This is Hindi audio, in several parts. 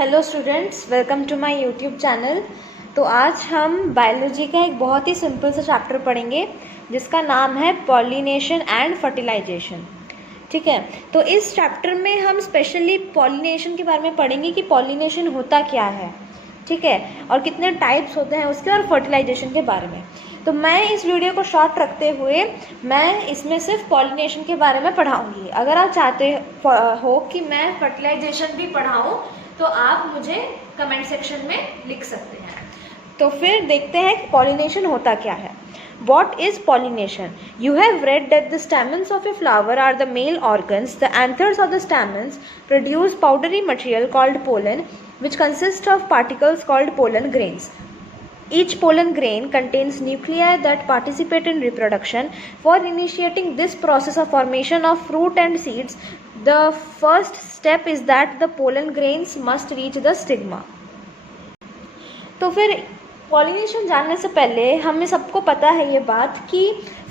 Hello students, welcome to my YouTube channel. तो आज हम बायोलॉजी का एक बहुत ही सिंपल सा चैप्टर पढ़ेंगे जिसका नाम है पॉलिनेशन एंड फर्टिलाइजेशन। ठीक है, तो इस चैप्टर में हम स्पेशली पॉलिनेशन के बारे में पढ़ेंगे कि पॉलिनेशन होता क्या है, ठीक है, और कितने टाइप्स होते हैं उसके, और फर्टिलाइजेशन के बारे में। तो मैं इस वीडियो को शॉर्ट रखते हुए मैं इसमें सिर्फ पॉलिनेशन के बारे में पढ़ाऊँगी। अगर आप चाहते हो कि मैं फर्टिलाइजेशन भी पढ़ाऊँ तो आप मुझे कमेंट सेक्शन में लिख सकते हैं। तो फिर देखते हैं कि पॉलिनेशन होता क्या है। What is pollination? You have read that the stamens of a flower are the male organs. The anthers of the stamens produce powdery material called pollen, which consists of particles called pollen grains. Each pollen grain contains nuclei that participate in reproduction. For initiating this process of formation of fruit and seeds, the first step is that the pollen grains must reach the stigma. तो फिर पॉलिनेशन जानने से पहले हमें सबको पता है ये बात कि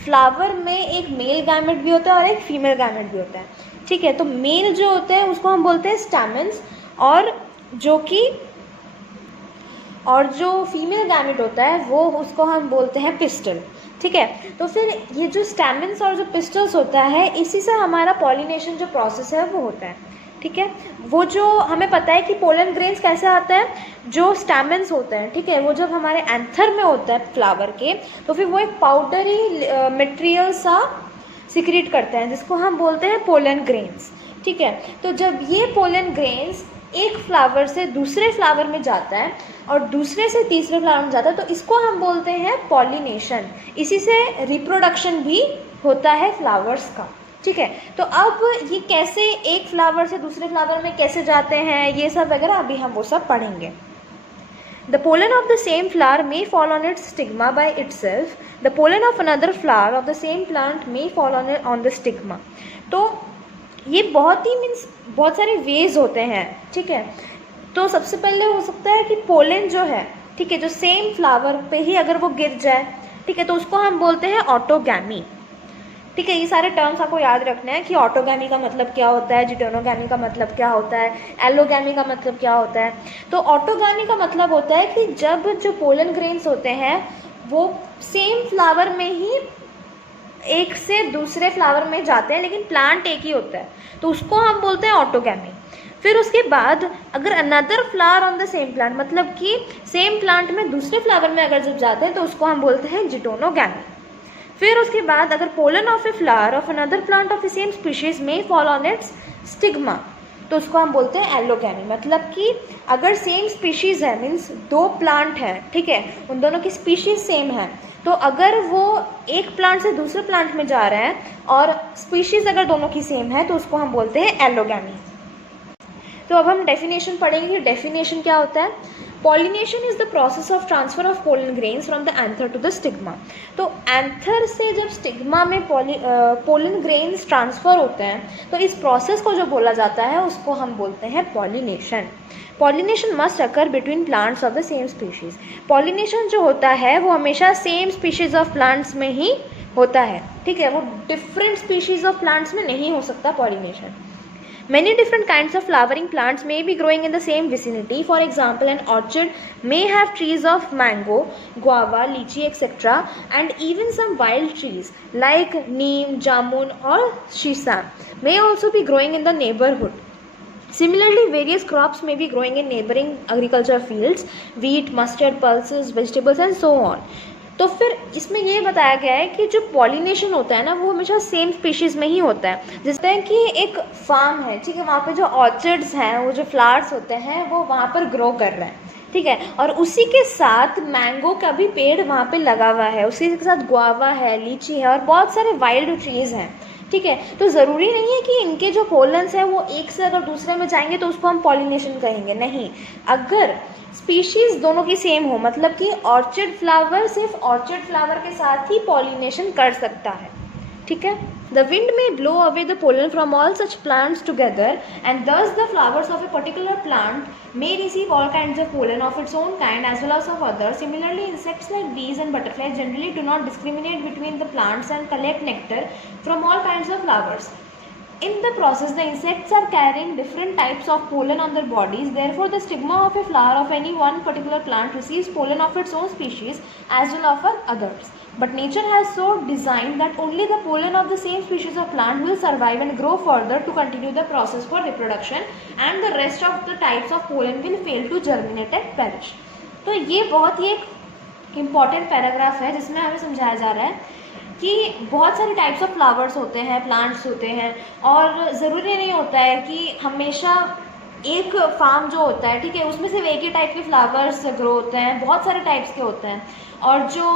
फ्लावर में एक मेल गैमेट भी होता है और एक फीमेल गैमेट भी होता है। ठीक है, तो मेल जो होते हैं उसको हम बोलते हैं स्टैमेंस, और जो फीमेल गैमेट होता है वो उसको हम बोलते हैं पिस्टल। ठीक है, तो फिर ये जो स्टैमेंस और जो पिस्टल्स होता है इसी से हमारा पॉलिनेशन जो प्रोसेस है वो होता है। ठीक है, वो जो हमें पता है कि पोलन ग्रेन्स कैसे आता है, जो स्टैमेंस होते हैं, ठीक है, वो जब हमारे एंथर में होता है फ्लावर के, तो फिर वो एक पाउडरी मटेरियल सा सिक्रीट करते हैं जिसको हम बोलते हैं पोलन ग्रेन्स। ठीक है, तो जब ये पोलन ग्रेन्स एक फ्लावर से दूसरे फ्लावर में जाता है और दूसरे से तीसरे फ्लावर में जाता है तो इसको हम बोलते हैं पॉलिनेशन। इसी से रिप्रोडक्शन भी होता है फ्लावर्स का। ठीक है, तो अब ये कैसे एक फ्लावर से दूसरे फ्लावर में कैसे जाते हैं ये सब वगैरह अभी हम वो सब पढ़ेंगे। The pollen of the same flower may fall on its stigma by itself. The pollen of another flower of the same plant may fall on the stigma. तो ये बहुत सारे वेज होते हैं। ठीक है, तो सबसे पहले हो सकता है कि पोलन जो है, ठीक है, जो सेम फ्लावर पे ही अगर वो गिर जाए, ठीक है, तो उसको हम बोलते हैं ऑटोगैमी। ठीक है, ये सारे टर्म्स आपको याद रखने हैं कि ऑटोगैमी का मतलब क्या होता है, जिटोनोगैमी का मतलब क्या होता है, एलोगैमी का मतलब क्या होता है। तो ऑटोगैमी का मतलब होता है कि जब जो पोलन ग्रेन्स होते हैं वो सेम फ्लावर में ही एक से दूसरे फ्लावर में जाते हैं लेकिन प्लांट एक ही होता है, तो उसको हम बोलते हैं ऑटोगैमी। फिर उसके बाद अगर another flower on the same plant, मतलब कि सेम प्लांट में दूसरे फ्लावर में अगर जब जाते हैं तो उसको हम बोलते हैं जिटोनोगैमी। फिर उसके बाद अगर pollen of a flower of another plant of A same species में फॉल ऑन इट्स स्टिग्मा, तो उसको हम बोलते हैं एलोगैमी। मतलब कि अगर सेम स्पीशीज़ है, मीन्स दो प्लांट हैं, ठीक है, उन दोनों की स्पीशीज़ सेम है, तो अगर वो एक प्लांट से दूसरे प्लांट में जा रहे हैं और स्पीशीज़ अगर दोनों की सेम है तो उसको हम बोलते हैं एलोगैमी। तो अब हम डेफिनेशन पढ़ेंगे कि डेफिनेशन क्या होता है। Pollination is the process of transfer of pollen grains from the anther to the stigma. तो एंथर से जब स्टिग्मा में पोलन ग्रेन्स ट्रांसफर होते हैं तो इस प्रोसेस को जो बोला जाता है उसको हम बोलते हैं pollination. Pollination must occur between plants of the same species. Pollination जो होता है वो हमेशा सेम स्पीशीज़ ऑफ प्लांट्स में ही होता है। ठीक है, वो डिफरेंट स्पीशीज़ ऑफ प्लांट्स में नहीं हो सकता pollination. Many different kinds of flowering plants may be growing in the same vicinity. For example, an orchard may have trees of mango, guava, lychee, etc. and even some wild trees like neem, jamun or shisam may also be growing in the neighborhood. Similarly, various crops may be growing in neighboring agriculture fields, wheat, mustard, pulses, vegetables and so on. तो फिर इसमें ये बताया गया है कि जो पॉलिनेशन होता है ना वो हमेशा सेम स्पीशीज़ में ही होता है। जिस तरह कि एक फार्म है, ठीक है, वहाँ पे जो ऑर्चर्ड्स हैं, वो जो फ्लावर्स होते हैं वो वहाँ पर ग्रो कर रहे हैं, ठीक है, और उसी के साथ मैंगो का भी पेड़ वहाँ पे लगा हुआ है, उसी के साथ गुआवा है, लीची है और बहुत सारे वाइल्ड ट्रीज़ हैं। ठीक है, तो ज़रूरी नहीं है कि इनके जो पोलन्स हैं वो एक से अगर दूसरे में जाएंगे तो उसको हम पॉलिनेशन कहेंगे, नहीं। अगर स्पीशीज़ दोनों की सेम हो, मतलब कि ऑर्चिड फ्लावर सिर्फ ऑर्चिड फ्लावर के साथ ही पॉलिनेशन कर सकता है। ठीक है, द विंड में blow away the pollen from all such plants together and thus the flowers of a particular plant may receive all kinds of pollen of its own kind as well as of others. Similarly, insects like bees and butterflies generally do not discriminate between the plants and collect nectar from all kinds of flowers. In the process, the insects are carrying different types of pollen on their bodies. Therefore, the stigma of a flower of any one particular plant receives pollen of its own species as well as of others. But nature has so designed that only the pollen of the same species of plant will survive and grow further to continue the process for reproduction, and the rest of the types of pollen will fail to germinate and perish. तो ये बहुत ही एक इम्पॉर्टेंट पैराग्राफ है जिसमें हमें समझाया जा रहा है कि बहुत सारे टाइप्स ऑफ फ्लावर्स होते हैं, प्लांट्स होते हैं, और ज़रूरी नहीं होता है कि हमेशा एक फार्म जो होता है, ठीक है, उसमें सिर्फ एक ही टाइप के फ्लावर्स ग्रो होते हैं, बहुत सारे टाइप्स के होते हैं. और जो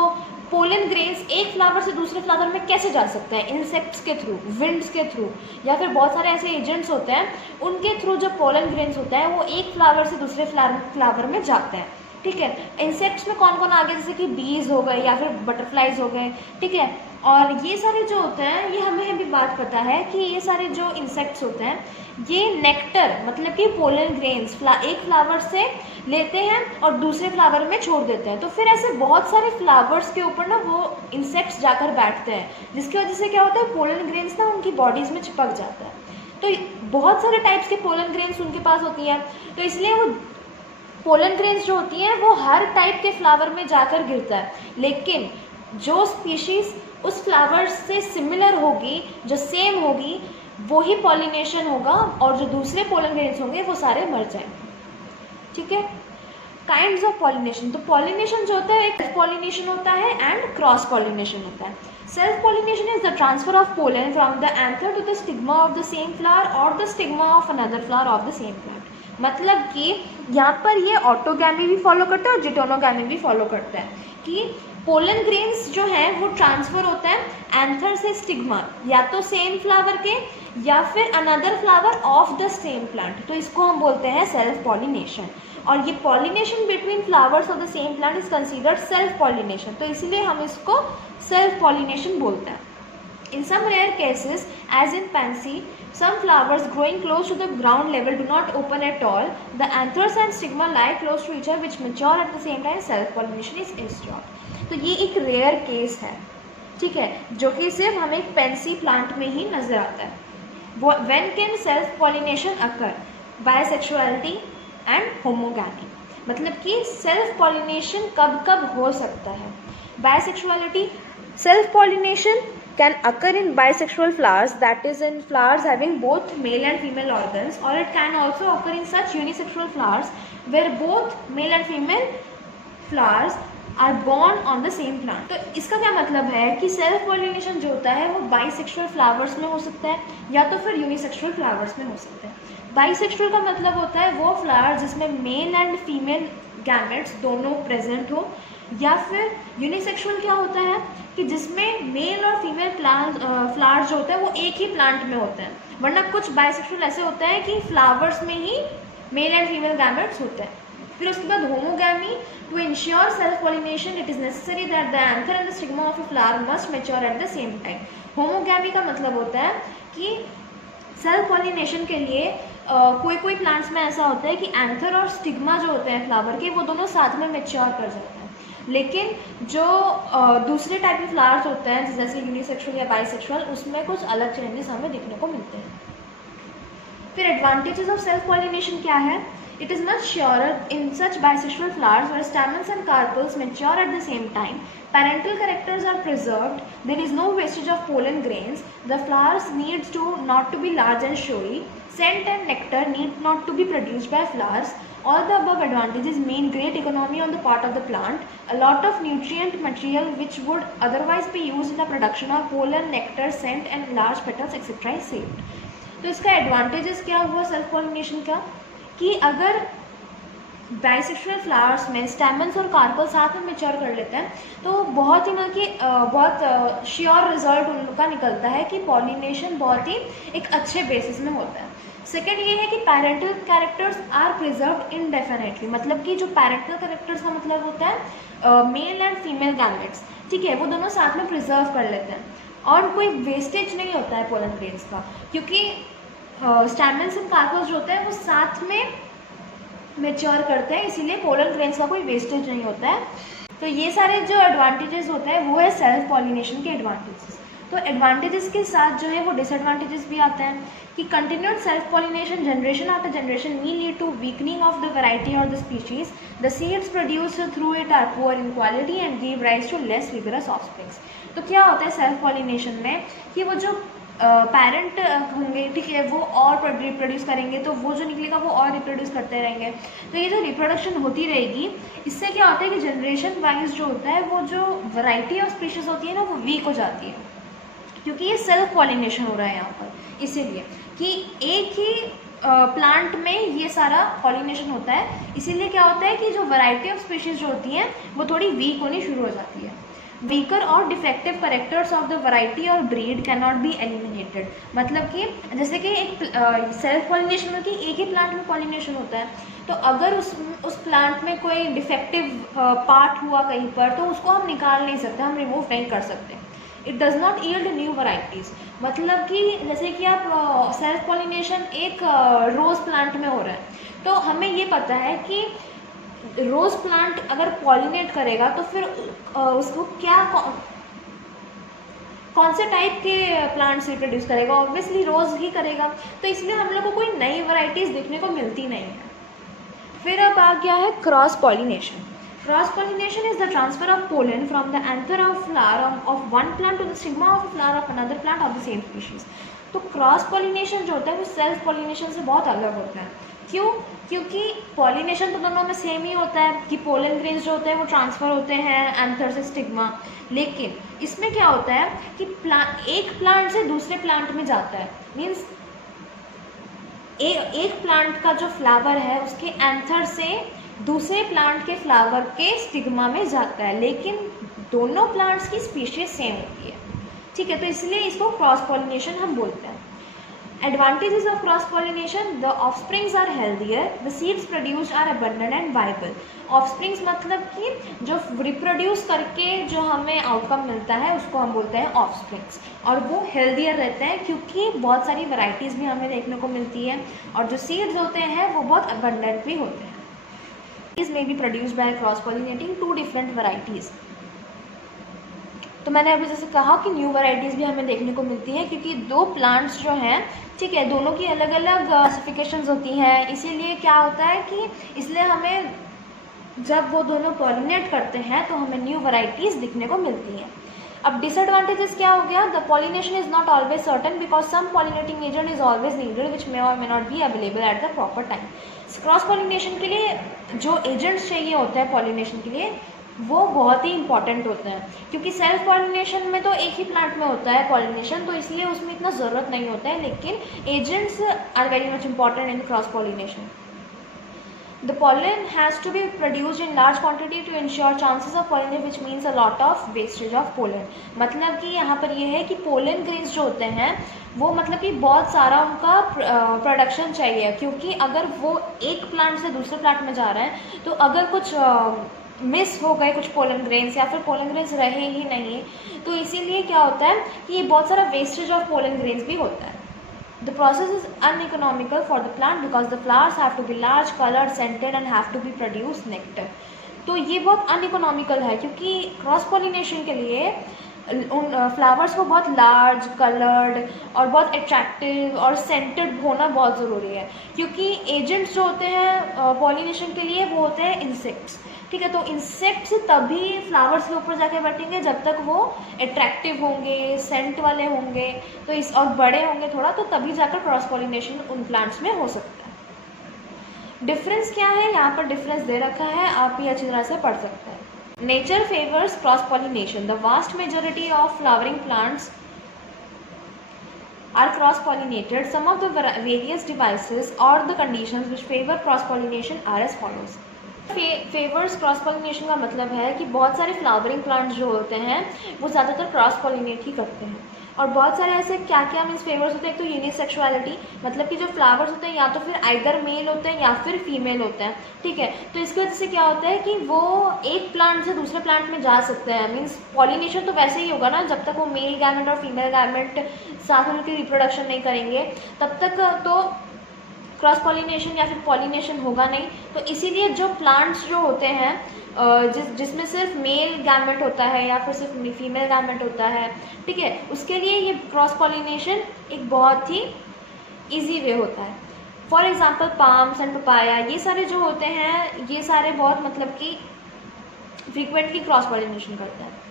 पोलन ग्रेन्स एक फ्लावर से दूसरे फ्लावर में कैसे जा सकते हैं? इंसेक्ट्स के थ्रू, विंड्स के थ्रू, या फिर बहुत सारे ऐसे एजेंट्स होते हैं उनके थ्रू जो पोलन ग्रेन्स होते हैं वो एक फ्लावर से दूसरे फ्लावर में जाते हैं. ठीक है, इंसेक्ट्स में कौन कौन आ गए, जैसे कि बीज हो गए या फिर बटरफ्लाइज हो गए. ठीक है, और ये सारे जो होते हैं, ये हमें भी बात पता है कि ये सारे जो इंसेक्ट्स होते हैं ये नेक्टर मतलब कि पोलन ग्रेन्स एक फ्लावर से लेते हैं और दूसरे फ्लावर में छोड़ देते हैं. तो फिर ऐसे बहुत सारे फ्लावर्स के ऊपर ना वो इंसेक्ट्स जाकर बैठते हैं, जिसकी वजह से क्या होता है, पोलन ग्रेन्स ना उनकी बॉडीज़ में चिपक जाता है. तो बहुत सारे टाइप्स के पोलन ग्रेन्स उनके पास होती हैं, तो इसलिए वो पोलन ग्रेन्स जो होती हैं वो हर टाइप के फ्लावर में जाकर गिरता है. लेकिन जो स्पीशीज़ उस फ्लावर से सिमिलर होगी, जो सेम होगी, वो ही पॉलिनेशन होगा, और जो दूसरे पोलन ग्रेन्स होंगे वो सारे मर जाएंगे. ठीक है, काइंड्स ऑफ पॉलिनेशन. तो पॉलिनेशन जो होता है एक सेल्फ पॉलिनेशन होता है एंड क्रॉस पॉलिनेशन होता है. Self pollination is the transfer of pollen from the anther to the stigma of the same flower और the stigma of another flower of the same plant. मतलब कि यहाँ पर ये ऑटोगैमी भी फॉलो करता है और जिटोनोगैमी भी फॉलो करता है कि पोलन ग्रेन्स जो है वो ट्रांसफर होता है एंथर से स्टिग्मा, या तो सेम फ्लावर के या फिर another flower of the same plant. तो इसको हम बोलते हैं सेल्फ पॉलिनेशन. और ये pollination between flowers of the same plant is considered self pollination. तो इसीलिए हम इसको सेल्फ पॉलिनेशन बोलते हैं. In some rare cases, as in pansy, some flowers growing close to the ground level do not open at all. The anthers and stigma lie close to each other, which mature at the same time. Self-pollination is installed. तो ये एक रेयर केस है, ठीक है, जो कि सिर्फ हमें एक पेंसी प्लांट में ही नजर आता है. When can self-pollination occur? Bisexuality and homogamy. मतलब कि सेल्फ पॉलिनेशन कब कब हो सकता है. Bisexuality, self pollination can occur in bisexual flowers, that is in flowers having both male and female organs, or it can also occur in such unisexual flowers where both male and female flowers are born on the same plant. तो इसका क्या मतलब है कि सेल्फ पॉलिनेशन जो होता है वो बाइसेक्सुअल फ्लावर्स में हो सकता है या तो फिर यूनिसेक्सुअल फ्लावर्स में हो सकता है. बाइसेक्सुअल का मतलब होता है वो फ्लावर जिसमें मेल एंड फीमेल गैमेट्स दोनों प्रेजेंट हो, या फिर यूनिसेक्सुअल क्या होता है कि जिसमें मेल और फीमेल फ्लावर्स जो होते हैं वो एक ही प्लांट में होते हैं. वरना कुछ बाइसेक्सुअल ऐसे होता है कि फ्लावर्स में ही मेल एंड फीमेल गैमेट्स होते हैं. फिर उसके बाद homogamy. To ensure self pollination it is necessary that the anther and the stigma of a flower must mature at the same time. Homogamy का मतलब होता है कि सेल्फ पॉलिनेशन के लिए कोई प्लांट्स में ऐसा होता है कि एंथर और स्टिग्मा जो होते हैं फ्लावर के वो दोनों साथ में मैच्योर कर जाते हैं. लेकिन जो दूसरे टाइप के फ्लावर्स होते हैं जैसे यूनिसेक्सुअल या बाइसेक्सुअल, उसमें कुछ अलग चेंजेस हमें दिखने को मिलते हैं. फिर एडवांटेजेस ऑफ सेल्फ पॉलिनेशन क्या है? It is much surer in such bisexual flowers where stamens and carpels mature at the same time. Parental characters are preserved. There is no wastage of pollen grains. The flowers need to not to be large and showy. Scent and nectar need not to be produced by flowers. All the above advantages mean great economy on the part of the plant. A lot of nutrient material which would otherwise be used in the production of pollen, nectar, scent and large petals etc. is saved. तो इसका एडवांटेजेस क्या हुआ सेल्फ पॉलिनेशन का कि अगर बाइसेक्सुअल फ्लावर्स में स्टैमेंस और कार्पल साथ में मैच्योर कर लेते हैं तो बहुत ही मतलब कि बहुत श्योर रिजल्ट उनका निकलता है कि पॉलिनेशन बहुत ही एक अच्छे बेसिस में होता है. सेकेंड ये है कि parental characters are preserved indefinitely. मतलब कि जो पेरेंटल कैरेक्टर्स का मतलब होता है मेल एंड फीमेल गैमेट्स, ठीक है, वो दोनों साथ में प्रिजर्व कर लेते हैं और कोई वेस्टेज नहीं होता है पोलन ग्रेन्स का, क्योंकि स्टैमेंस एंड कार्पल्स जो होते हैं वो साथ में मैच्योर करते हैं, इसीलिए पोलन ग्रेन्स का कोई वेस्टेज नहीं होता है. तो ये सारे जो एडवांटेजेस होते हैं वो है सेल्फ पॉलिनेशन के एडवांटेजेस. तो एडवांटेजेस के साथ जो है वो डिसएडवांटेजेस भी आते हैं कि continued self pollination generation after generation may lead to weakening of the variety or the species. The seeds produced through it are poor in quality and give rise to less vigorous offsprings. तो क्या होता है सेल्फ पॉलिनेशन में कि वो जो पेरेंट होंगे, ठीक है, वो और रिप्रोड्यूस करेंगे तो वो जो निकलेगा वो और रिप्रोड्यूस करते रहेंगे। तो ये जो रिप्रोडक्शन होती रहेगी, इससे क्या होता है कि जनरेशन वाइज जो होता है वो जो वैरायटी ऑफ स्पीशीज होती है ना वो वीक हो जाती है, क्योंकि ये सेल्फ पॉलिनेशन हो रहा है यहाँ पर। इसीलिए कि एक ही प्लांट में ये सारा पॉलिनेशन होता है, इसीलिए क्या होता है कि जो वैरायटी ऑफ स्पीशीज जो होती हैं वो थोड़ी वीक होनी शुरू हो जाती है। वीकर और defective characters of the variety और breed can not be eliminated. मतलब कि जैसे कि एक सेल्फ पॉलिनेशन में कि एक ही प्लांट में पॉलिनेशन होता है, तो अगर उस प्लांट में कोई डिफेक्टिव पार्ट हुआ कहीं पर तो उसको हम निकाल नहीं सकते, हम रिमूव नहीं कर सकते। It does not yield new varieties. मतलब कि जैसे कि आप सेल्फ पॉलिनेशन एक रोज़ प्लांट में हो रहा है, तो हमें ये पता है कि रोज़ प्लांट अगर पॉलिनेट करेगा तो फिर उसको क्या कौन से टाइप के प्लांट्स रिप्रोड्यूस करेगा, ऑब्वियसली रोज़ ही करेगा। तो इसलिए हम लोग को कोई नई वैराइटीज़ देखने को मिलती नहीं है। फिर अब आ गया है cross pollination. Cross pollination is the transfer of pollen from the anther of flower of one plant to the stigma of a flower of another plant of the same species. तो क्रॉस पॉलिनेशन जो होता है वो सेल्फ पॉलिनेशन से बहुत अलग होता है। क्यों? क्योंकि पॉलिनेशन तो दोनों में सेम ही होता है कि पोलन ग्रेन्स जो होते हैं वो ट्रांसफ़र होते हैं एंथर से स्टिग्मा, लेकिन इसमें क्या होता है कि एक प्लांट से दूसरे प्लांट में जाता है। मीन्स एक प्लांट का जो फ्लावर है उसके एंथर से दूसरे प्लांट के फ्लावर के स्टिग्मा में जाता है, लेकिन दोनों प्लांट्स की स्पीशीज सेम होती है, ठीक है। तो इसलिए इसको क्रॉस पॉलिनेशन हम बोलते हैं। Advantages of cross pollination, the offsprings are healthier, the seeds produced are abundant and viable. Offsprings मतलब कि जो रिप्रोड्यूस करके जो हमें आउटकम मिलता है उसको हम बोलते हैं ऑफस्प्रिंग्स, और वो हेल्दियर रहते हैं क्योंकि बहुत सारी वैराइटीज़ भी हमें देखने को मिलती है, और जो सीड्स होते हैं वो बहुत अबंडेंट भी होते हैं। Is may be produced by cross pollinating two different varieties. तो मैंने अभी जैसे कहा कि न्यू वैराइटीज़ भी हमें देखने को मिलती है क्योंकि दो प्लांट्स जो हैं, ठीक है, दोनों की अलग अलग स्पेसिफिकेशंस होती हैं। इसीलिए क्या होता है कि इसलिए हमें जब वो दोनों पॉलिनेट करते हैं तो हमें न्यू वैराइटीज़ दिखने को मिलती हैं। अब डिसएडवांटेजेस क्या हो गया? The pollination is not always certain because some pollinating agent is always needed which may और may not be available at the proper time. Cross pollination के लिए जो एजेंट्स चाहिए होते हैं पॉलिनेशन के लिए वो बहुत ही इंपॉर्टेंट होते हैं, क्योंकि सेल्फ पॉलिनेशन में तो एक ही प्लांट में होता है पॉलिनेशन, तो इसलिए उसमें इतना ज़रूरत नहीं होता है, लेकिन agents are very much important in cross pollination. The pollen has to be produced in large quantity to ensure chances of pollination, which means a lot of wastage of pollen. मतलब कि यहाँ पर ये है कि पोलन ग्रेन्स जो होते हैं वो मतलब कि बहुत सारा उनका प्रोडक्शन चाहिए, क्योंकि अगर वो एक प्लांट से दूसरे प्लांट में जा रहे हैं तो अगर कुछ मिस हो गए कुछ पोलन ग्रेन्स या फिर पोलन ग्रेन्स रहे ही नहीं, तो इसीलिए क्या होता है कि ये बहुत सारा वेस्टेज ऑफ पोलन ग्रेन्स भी होता है। The process is uneconomical for the plant because the flowers have to be large, colored, scented and have to be produce nectar. तो ये बहुत अनइकोनॉमिकल है क्योंकि क्रॉस पॉलिनेशन के लिए उन फ्लावर्स को बहुत लार्ज, कलर्ड और बहुत अट्रैक्टिव और सेंटेड होना बहुत ज़रूरी है, क्योंकि एजेंट्स जो होते हैं पॉलिनेशन के लिए वो होते हैं इंसेक्ट्स, ठीक है। तो इंसेक्ट्स तभी फ्लावर्स के ऊपर जाके बैठेंगे जब तक वो अट्रैक्टिव होंगे, सेंट वाले होंगे, तो इस और बड़े होंगे थोड़ा, तो तभी जाकर क्रॉस पॉलिनेशन उन प्लांट्स में हो सकता है। डिफरेंस क्या है? यहाँ पर डिफरेंस दे रखा है, आप ये अच्छी तरह से पढ़ सकते हैं। Nature favours cross pollination. The vast majority of flowering plants are cross pollinated. Some of the various devices or the conditions which favor cross pollination are as follows. Favours cross pollination का मतलब है कि बहुत सारे फ्लावरिंग प्लांट्स जो होते हैं वो ज़्यादातर क्रॉस पॉलिनेट ही करते हैं, और बहुत सारे ऐसे क्या क्या मीन्स फेवर्स होते हैं। एक तो यूनिसेक्सुअलिटी, मतलब कि जो फ्लावर्स होते हैं या तो फिर आइदर मेल होते हैं या फिर फीमेल होते हैं, ठीक है। तो इसकी वजह से क्या होता है कि वो एक प्लांट से दूसरे प्लांट में जा सकते हैं। मीन्स पॉलिनेशन तो वैसे ही होगा ना, जब तक वो मेल गैमेट और फीमेल गैमेट साथ में उनकी रिप्रोडक्शन नहीं करेंगे तब तक तो क्रॉस पॉलिनेशन या फिर पॉलिनेशन होगा नहीं। तो इसीलिए जो प्लांट्स जो होते हैं जिसमें सिर्फ मेल गैमेट होता है या फिर सिर्फ फीमेल गैमेट होता है, ठीक है, उसके लिए ये क्रॉस पॉलिनेशन एक बहुत ही ईजी वे होता है। For example palms and papaya, ये सारे जो होते हैं ये सारे बहुत मतलब कि फ्रीक्वेंटली क्रॉस पॉलिनेशन करते हैं।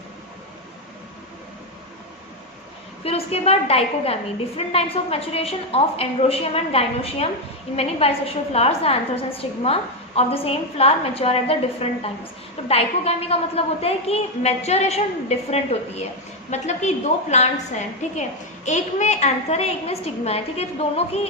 फिर उसके बाद dichogamy, different types of maturation of androecium and gynoecium in many bisexual flowers, the anthers and stigma of the same flower mature at the different times. तो डाइकोगैमी का मतलब होता है कि मैच्योरेशन डिफरेंट होती है, मतलब कि दो प्लांट्स हैं, ठीक है, एक में एंथर है एक में स्टिग्मा है, ठीक है, तो दोनों की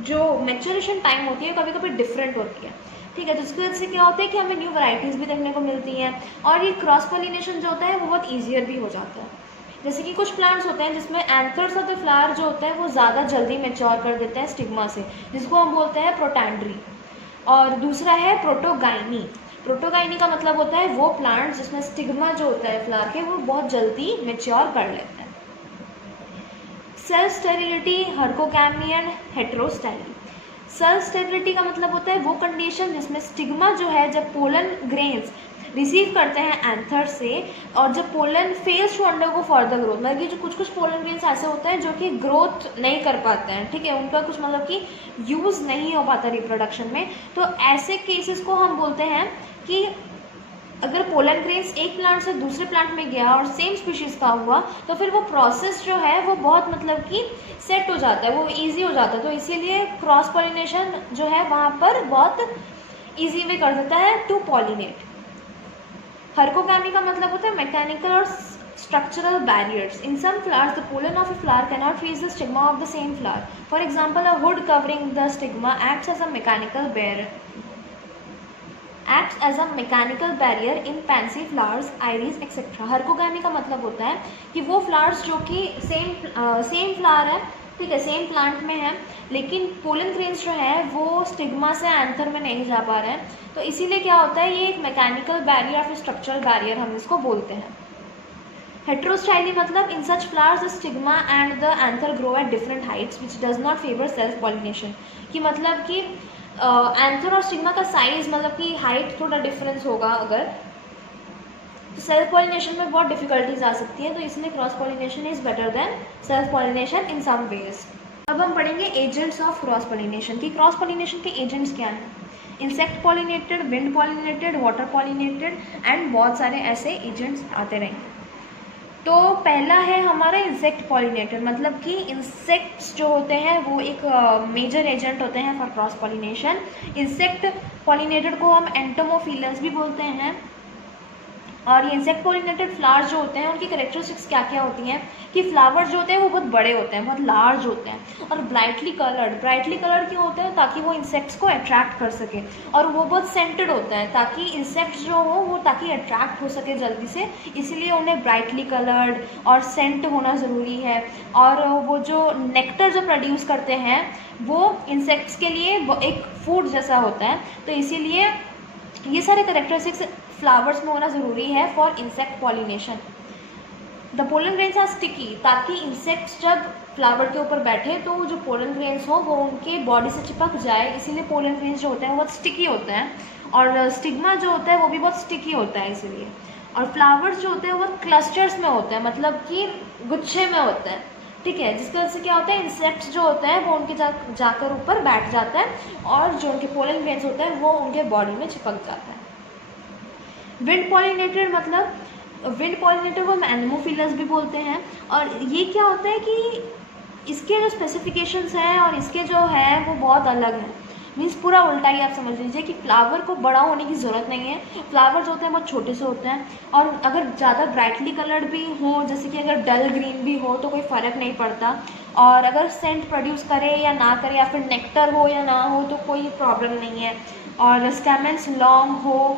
जो मैच्योरेशन टाइम होती है कभी कभी डिफरेंट होती है, ठीक है। तो इसकी वजह से क्या होता है कि हमें न्यू वैरायटीज़ भी देखने को मिलती हैं और ये क्रॉस पॉलिनेशन जो होता है वो बहुत ईजियर भी हो जाता है। जैसे कि कुछ प्लांट्स होते हैं जिसमें एंथर्स ऑफ द फ्लावर जो होता है वो ज़्यादा जल्दी मैच्योर कर देते हैं स्टिग्मा से, जिसको हम बोलते हैं प्रोटैंड्री। और दूसरा है प्रोटोगाइनी। प्रोटोगाइनी का मतलब होता है वो प्लांट जिसमें स्टिग्मा जो होता है फ्लावर के वो बहुत जल्दी मैच्योर कर लेते हैं। Self sterility, herkogamy and heterostyly. Self sterility का मतलब होता है वो कंडीशन जिसमें स्टिग्मा जो है जब पोलन ग्रेन्स रिसीव करते हैं एंथर से और जब pollen fails to undergo further growth, मतलब कि जो कुछ कुछ पोलन ग्रेन्स ऐसे होते हैं जो कि ग्रोथ नहीं कर पाते हैं, ठीक है, उनका कुछ मतलब कि यूज़ नहीं हो पाता रिप्रोडक्शन में। तो ऐसे केसेस को हम बोलते हैं कि अगर पोलन ग्रेन्स एक प्लांट से दूसरे प्लांट में गया और सेम स्पीशीज़ का हुआ तो फिर वो प्रोसेस जो है वो बहुत मतलब कि सेट हो जाता है, वो ईजी हो जाता है। तो इसीलिए क्रॉस पॉलिनेशन जो है वहाँ पर बहुत ईजी वे कर देता है टू पॉलिनेट। हर्कोगैमी का मतलब होता है मैकेनिकल और structural barriers. In some flowers, the pollen of a flower cannot reach the stigma of the same flower. For example, a hood covering the stigma acts as a mechanical barrier. Acts as a mechanical barrier in pansy flowers, iris, etc. हर्कोगैमी का मतलब होता है कि वो फ्लावर्स जो कि सेम फ्लावर है, ठीक है, सेम प्लांट में है, लेकिन पोलन ग्रेन्स जो है वो स्टिग्मा से एंथर में नहीं जा पा रहे हैं, तो इसीलिए क्या होता है ये एक मैकेनिकल बैरियर या फिर स्ट्रक्चरल बैरियर हम इसको बोलते हैं। हेटेरोस्टाइली मतलब in such flowers the stigma and the anther grow at different heights which does not favour self pollination, कि मतलब कि एंथर और स्टिग्मा का साइज मतलब कि हाइट थोड़ा डिफरेंस होगा अगर, तो सेल्फ पॉलिनेशन में बहुत डिफिकल्टीज आ सकती हैं, तो इसलिए cross pollination is better than self pollination in some ways. अब हम पढ़ेंगे एजेंट्स ऑफ क्रॉस पॉलिनेशन की क्रॉस पॉलिनेशन के एजेंट्स क्या हैं। Insect pollinated, wind pollinated, water pollinated and बहुत सारे ऐसे एजेंट्स आते रहेंगे। तो पहला है हमारा इंसेक्ट पॉलिनेटेड, मतलब कि इंसेक्ट्स जो होते हैं वो एक मेजर एजेंट होते हैं for cross pollination. Insect pollinated को हम एंटोमोफिलस भी बोलते हैं। और ये इंसेक्ट पॉलिनेटेड फ्लावर्स जो होते हैं उनकी कैरेक्टरिस्टिक्स क्या क्या होती हैं कि फ्लावर्स जो होते हैं वो बहुत बड़े होते हैं, बहुत लार्ज होते हैं और ब्राइटली कलर्ड क्यों होते हैं, ताकि वो इंसेक्ट्स को अट्रैक्ट कर सके। और वो बहुत सेंटेड होते हैं ताकि इंसेक्ट्स जो हो वो ताकि अट्रैक्ट हो सके जल्दी से, इसीलिए उन्हें ब्राइटली कलर्ड और सेंट होना ज़रूरी है। और वो जो नेक्टर जो प्रोड्यूस करते हैं वो इंसेक्ट्स के लिए एक फूड जैसा होता है, तो इसीलिए ये सारे कैरेक्टरिस्टिक्स फ्लावर्स में होना ज़रूरी है for insect pollination. The pollen grains are sticky, ताकि इंसेक्ट्स जब फ्लावर के ऊपर बैठे तो जो पोलन ग्रेन्स हो वो उनके बॉडी से चिपक जाए, इसीलिए पोलन ग्रेन्स जो होते हैं वो बहुत स्टिकी होते हैं। और स्टिग्मा जो होता है वो भी बहुत स्टिकी होता है इसीलिए। और फ्लावर्स जो होते हैं वो क्लस्टर्स में होते हैं, मतलब कि गुच्छे में होते हैं, ठीक है, जिसकी वजह से क्या होता है इंसेक्ट्स जो होते हैं वो उनके जाकर ऊपर बैठ जाता है और जो उनके पोलन ग्रेन्स होते हैं वो उनके बॉडी में चिपक जाता है। विंड पॉलिनेटेड मतलब विंड पॉलिनेटेड को हम एनेमोफिलस भी बोलते हैं। और ये क्या होता है कि इसके जो स्पेसिफिकेशंस हैं और इसके जो है वो बहुत अलग हैं, मीन्स पूरा उल्टा ही आप समझ लीजिए कि फ्लावर को बड़ा होने की ज़रूरत नहीं है, फ्लावर जो होते हैं बहुत छोटे से होते हैं। और अगर ज़्यादा ब्राइटली कलर्ड भी हो, जैसे कि अगर डल ग्रीन भी हो तो कोई फ़र्क नहीं पड़ता। और अगर सेंट प्रोड्यूस करे या ना करे या फिर नेक्टर हो या ना हो तो कोई प्रॉब्लम नहीं है। और स्टेमेंस लॉन्ग हो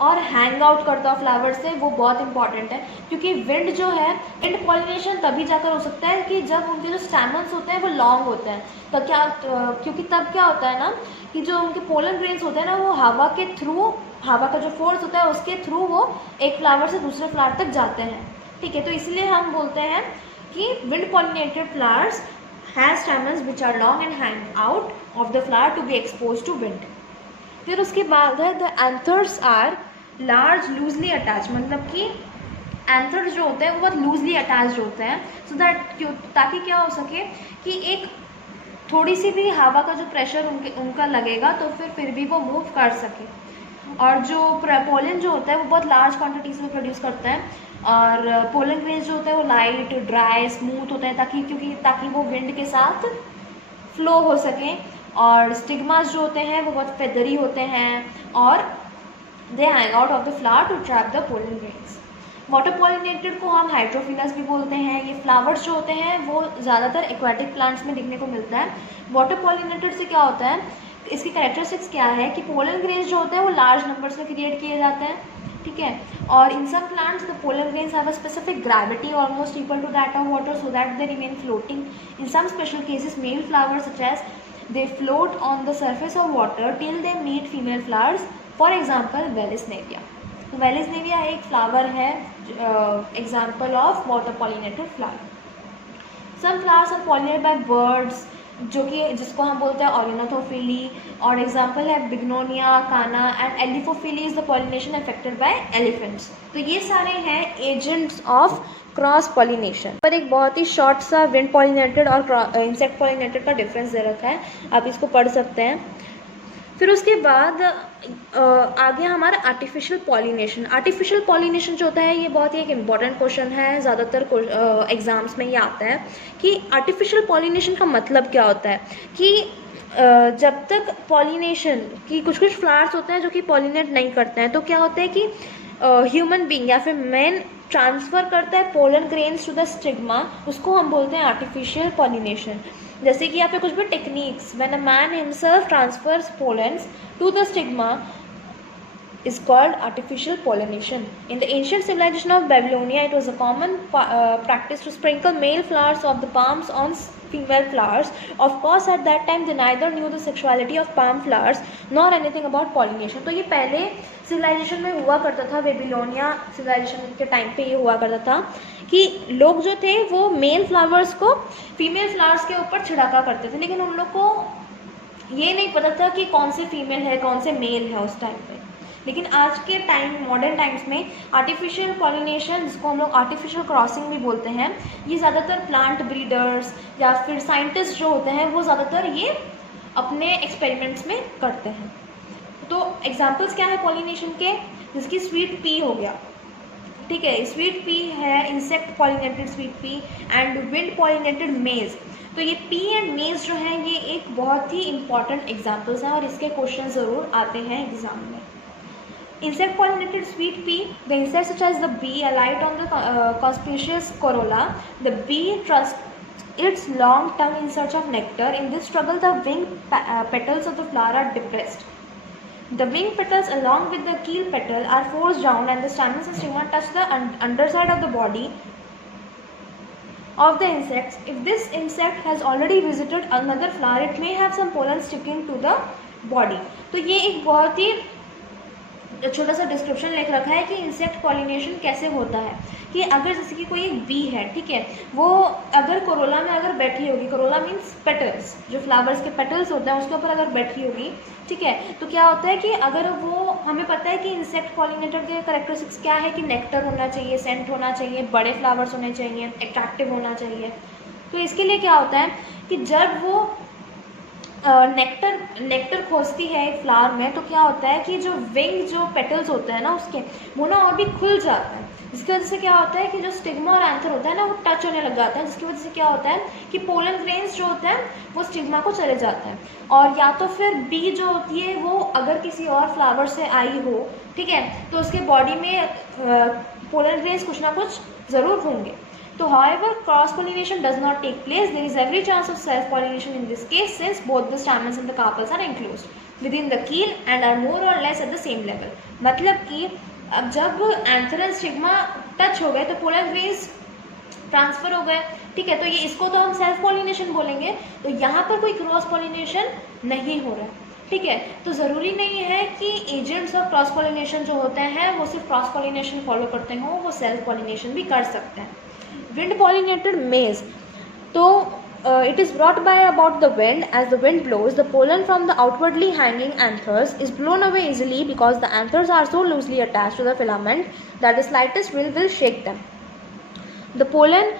और हैंग आउट करता हो फ्लावर से, वो बहुत इंपॉर्टेंट है, क्योंकि विंड जो है विंड पॉलिनेशन तभी जाकर हो सकता है कि जब उनके जो स्टैमेंस होते हैं वो लॉन्ग होते हैं। तो क्योंकि तब क्या होता है ना कि जो उनके पोलन ग्रेन्स होते हैं ना वो हवा के थ्रू, हवा का जो फोर्स होता है उसके थ्रू वो एक फ्लावर से दूसरे फ्लावर तक जाते हैं, ठीक है। तो इसलिए हम बोलते हैं कि wind pollinated flowers have stamens which are long and hang out of the flower to be expose to wind. फिर उसके बाद है the anthers are large loosely attach, मतलब कि एंथर्स जो होते हैं वो बहुत लूजली अटैच्ड होते हैं, सो दैट ताकि क्या हो सके कि एक थोड़ी सी भी हवा का जो प्रेशर उनका लगेगा तो फिर भी वो मूव कर सके। और जो पोलन जो होता है वो बहुत लार्ज क्वांटिटीज़ में प्रोड्यूस करता है, और पोलन ग्रेन्स जो होता है वो लाइट ड्राई स्मूथ होता है ताकि वो विंड के साथ फ्लो हो सकें। और स्टिग्मास जो होते हैं वो बहुत फेदरी होते हैं और they hang out of the flower to trap the pollen grains. Water pollinated को हम हाइड्रोफिलस भी बोलते हैं। ये फ्लावर्स जो होते हैं वो ज़्यादातर एक्वाटिक प्लांट्स में दिखने को मिलता है। वाटर पॉलिनेटेड से क्या होता है, इसकी कैरेक्टरिस्टिक्स क्या है कि पोलन ग्रेन्स जो होते हैं वो लार्ज नंबर्स में क्रिएट किए जाते हैं, ठीक है। और in some plants the pollen grains have a specific gravity almost equal to that of water so that they remain floating. In some special cases male flowers such as they float on the surface of water till they meet female flowers, for example Vallisneria. Vallisneria एक फ्लावर है example of water pollinated flower. Some flowers are pollinated by birds जिसको हम बोलते हैं ऑर्गेनोथोफिली, और एग्जाम्पल है Bignonia, Canna and elephophily is the pollination affected by elephants. तो ये सारे हैं एजेंट्स ऑफ क्रॉस पॉलिनेशन। पर एक बहुत ही शॉर्ट सा विंड पॉलिनेटेड और इंसेक्ट पॉलिनेटेड का डिफरेंस दे रखा है, आप इसको पढ़ सकते हैं। फिर उसके बाद आ गया हमारा आर्टिफिशियल पॉलिनेशन। आर्टिफिशियल पॉलिनेशन जो होता है ये बहुत ही एक इम्पॉर्टेंट क्वेश्चन है, ज़्यादातर एग्जाम्स में ये आता है कि आर्टिफिशियल पॉलिनेशन का मतलब क्या होता है। कि जब तक पॉलिनेशन की कुछ फ्लावर्स होते हैं जो कि पॉलिनेट नहीं करते हैं, तो क्या होता है कि ह्यूमन बीइंग या फिर मैन ट्रांसफ़र करता है pollen grains to the stigma, उसको हम बोलते हैं आर्टिफिशियल पॉलिनेशन। जैसे कि यहाँ पे कुछ भी techniques, when a man himself transfers pollens to the stigma is called artificial pollination. In the ancient civilization of Babylonia, it was a common practice to sprinkle male flowers of the palms on female flowers. Of course, at that time, they neither knew the sexuality of palm flowers nor anything about pollination. तो ये पहले civilization में हुआ करता था, बेबीलोनिया civilization के टाइम पे ये हुआ करता था कि लोग जो थे वो मेल फ्लावर्स को फीमेल फ्लावर्स के ऊपर छिड़का करते थे, लेकिन उन लोग को ये नहीं पता था कि कौन से फीमेल है कौन से मेल है उस टाइम पे। लेकिन आज के टाइम मॉडर्न टाइम्स में आर्टिफिशियल पॉलिनेशन, जिसको हम लोग आर्टिफिशियल क्रॉसिंग भी बोलते हैं, ये ज़्यादातर प्लांट ब्रीडर्स या फिर साइंटिस्ट जो होते हैं वो ज़्यादातर ये अपने एक्सपेरिमेंट्स में करते हैं। तो एग्जांपल्स क्या है पॉलिनेशन के, जिसकी स्वीट पी हो गया, ठीक है, स्वीट पी है insect pollinated sweet pea and wind pollinated मेज। तो ये पी एंड मेज जो है ये एक बहुत ही इंपॉर्टेंट एग्जांपल्स हैं और इसके क्वेश्चन ज़रूर आते हैं एग्जाम में। Insect pollinated sweet pea, the insects such as the bee alight on the conspicuous corolla. The bee trusts its long tongue in search of nectar. In this struggle, the wing petals of the flower are depressed. The wing petals along with the keel petal are forced down and the stamens and stigma touch the underside of the body of the insects. If this insect has already visited another flower, it may have some pollen sticking to the body. तो ये एक बहुत ही छोटा सा डिस्क्रिप्शन लिख रखा है कि इंसेक्ट पॉलिनेशन कैसे होता है। कि अगर जैसे कि कोई एक बी है, ठीक है, वो अगर कोरोला में अगर बैठी होगी, कोरोला मीन्स पेटल्स, जो फ्लावर्स के पेटल्स होते हैं उसके ऊपर अगर बैठी होगी, ठीक है, तो क्या होता है कि अगर वो, हमें पता है कि इंसेक्ट पॉलिनेटर के कैरेक्टरिस्टिक्स क्या है कि नेक्टर होना चाहिए, सेंट होना चाहिए, बड़े फ्लावर्स होने चाहिए, अट्रैक्टिव होना चाहिए। तो इसके लिए क्या होता है कि जब वो नेक्टर खोजती है एक फ्लावर में, तो क्या होता है कि जो विंग जो पेटल्स होते हैं ना उसके, वो ना और भी खुल जाता है, जिसकी वजह से क्या होता है कि जो स्टिग्मा और एंथर होता है ना वो टच होने लग जाता है, जिसकी वजह से क्या होता है कि पोलन ग्रेन्स जो होता है वो स्टिग्मा को चले जाता है। और या तो फिर बी जो होती है वो अगर किसी और फ्लावर से आई हो, ठीक है, तो उसके बॉडी में पोलन ग्रेन्स कुछ ना कुछ ज़रूर होंगे। So, however, cross-pollination does not take place. There is every chance of self-pollination in this case, since both the stamens and the carpels are enclosed within the keel and are more or less at the same level. मतलब कि अब जब एंथर एंड स्टिग्मा टच हो गए तो पोलन ग्रेन्स ट्रांसफर हो गए, ठीक है, तो ये इसको तो हम सेल्फ पॉलिनेशन बोलेंगे। तो यहाँ पर कोई क्रॉस पॉलिनेशन नहीं हो रहा है, ठीक है। तो ज़रूरी नहीं है कि एजेंट्स ऑफ क्रॉस पॉलिनेशन जो होते हैं वो सिर्फ क्रॉस पॉलिनेशन फॉलो करते हों, वो सेल्फ पॉलिनेशन भी कर सकते हैं। विंड पॉलिनेटेड मेज, तो it is brought by about the wind. As the wind blows, the pollen from the outwardly hanging anthers is blown away easily because the anthers are so loosely attached to the filament that the slightest will shake them. The pollen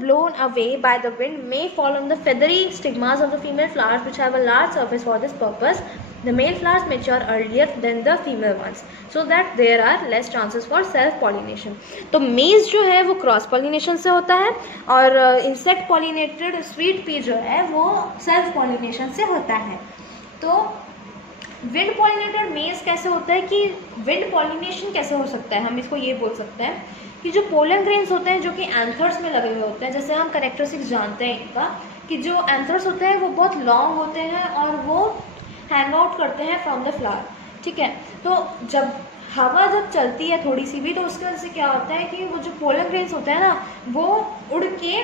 blown away by the wind may fall on the feathery stigmas of the female flowers, which have a large surface for this purpose. The male flowers mature earlier than the female ones, so that there are less chances for self pollination. तो मेज जो है वो क्रॉस पॉलिनेशन से होता है, और इंसेक्ट पॉलिनेटेड स्वीट पी जो है वो सेल्फ पॉलिनेशन से होता है. तो विंड पॉलिनेटेड मेज कैसे होता है, कि विंड पॉलिनेशन कैसे हो सकता है, हम इसको ये बोल सकते हैं कि जो पोलन ग्रेन्स होते हैं जो कि एंथर्स में लगे हुए होते हैं, जैसे हम कैरेक्टरिस्टिक्स जानते हैं इनका, कि जो एंथर्स होते हैं वो बहुत लॉन्ग होते हैं और वो हैंग आउट करते हैं फ्रॉम द फ्लावर. ठीक है, तो जब हवा जब चलती है थोड़ी सी भी, तो उसके वजह से क्या होता है कि वो जो पोलन ग्रेन्स होते हैं ना, वो उड़ के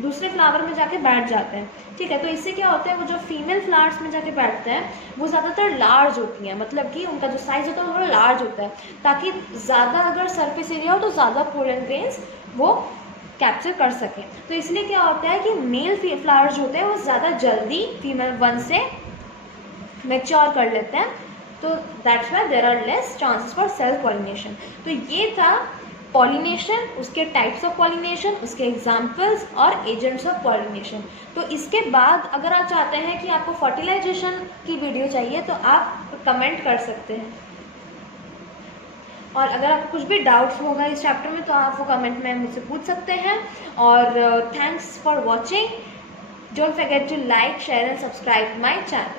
दूसरे फ्लावर में जाके बैठ जाते हैं. ठीक है, तो इससे क्या होता है, वो जो फीमेल फ्लावर्स में जाके बैठते हैं वो ज़्यादातर लार्ज होती हैं, मतलब कि उनका जो साइज़ होता है वो थोड़ा लार्ज होता है, ताकि ज़्यादा अगर सरफेस एरिया हो तो ज़्यादा पोलन ग्रेन्स वो कैप्चर कर सकें. तो इसलिए क्या होता है कि मेल फ्लावर्स होते हैं वो ज़्यादा जल्दी फीमेल वन से मैच्योर कर लेते हैं, तो that's why there are less chances for self pollination. तो ये था पॉलिनेशन, उसके टाइप्स ऑफ पॉलिनेशन, उसके एग्जाम्पल्स और एजेंट्स ऑफ पॉलिनेशन. तो इसके बाद अगर आप चाहते हैं कि आपको फर्टिलाइजेशन की वीडियो चाहिए तो आप कमेंट कर सकते हैं, और अगर आपको कुछ भी डाउट्स होगा इस चैप्टर में तो आप वो कमेंट में मुझसे पूछ सकते हैं. और thanks for watching. Don't forget to like, share and subscribe my channel.